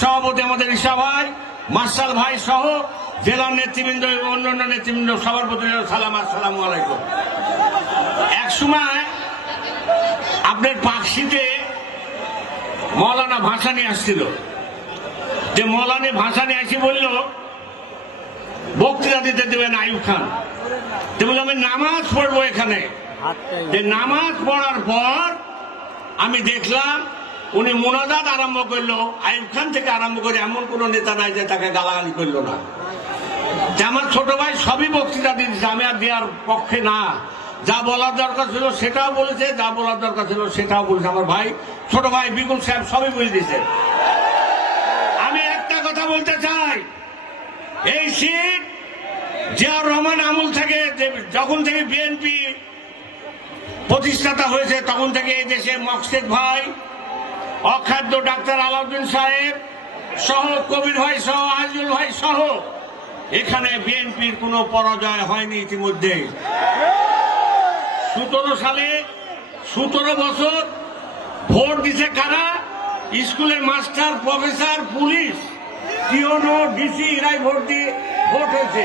সভাপতি আমাদের ঈশা ভাই, মার্শাল ভাই সহ জেলার নেতৃবৃন্দ এবং অন্যান্য নেতৃবৃন্দ সবার প্রতি সালাম, আসসালামু আলাইকুম। এক সময় আপনার পাকশিতে মৌলানা ভাসানী আসছিল, যে মৌলানা ভাসানী আসি বলল বক্তৃতা দিতে দেবেন আইয়ুব খান। তো বললো আমি নামাজ পড়বো এখানে। যে নামাজ পড়ার পর আমি দেখলাম উনি মোনাজাত আরম্ভ করলো, আইয়ুব খান থেকে আরম্ভ করে এমন কোন নেতা নাই যে তাকে গালাগালি করলো না। যে আমার ছোট ভাই সবই বক্তৃতা দিয়েছে, আমি আর দেওয়ার পক্ষে না। যা বলার দরকার ছিল সেটাও বলেছে, যা বলার দরকার ছিল সেটাও বলেছে। আমার ভাই, ছোট ভাই বিপুল সাহেব সবই বলে দিয়েছে। আমি একটা কথা বলতে চাই, এই সিট জিয়াউর রহমান আমল থেকে, যখন থেকে বিএনপি প্রতিষ্ঠাতা হয়েছে তখন থেকে এই দেশে মকসেদ ভাই, অখাদ্য ডাক্তার আলাউদ্দিন সাহেব সহ, কবির ভাই সহ, আজিজুল ভাই সহ এখানে বিএনপির কোনো পরাজয় হয়নি ইতিমধ্যে। 17 সালে 17 বছর ভোট দিছে কারা? স্কুলের মাস্টার, প্রফেসর, পুলিশ, টিওনো, ডিসি, এরাই ভোট হয়েছে।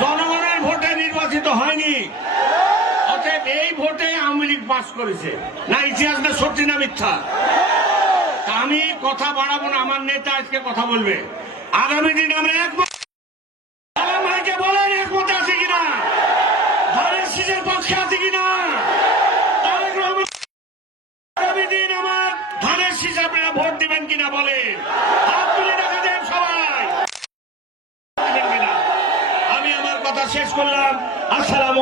জনগণের ভোটে নির্বাচিত হয়নি। অতএব এই ভোটে আওয়ামী লীগ পাস করেছে। না ইতিহাসটা সত্যি না মিথ্যা? আমি কথা বাড়াবো না, আমার নেতা আজকে কথা বলবে। আগামী দিন আমরা একমত, ভাইকে বলেন একমত আছে কিনা, ধানের শীষের পক্ষে আছে কিনা। আগামী দিন আমার ধানের শীষ আপনারা ভোট দিবেন কিনা বলেন, হাত তুলে দেখা দেন সবাই। আমি আমার কথা শেষ করলাম। আসসালাম।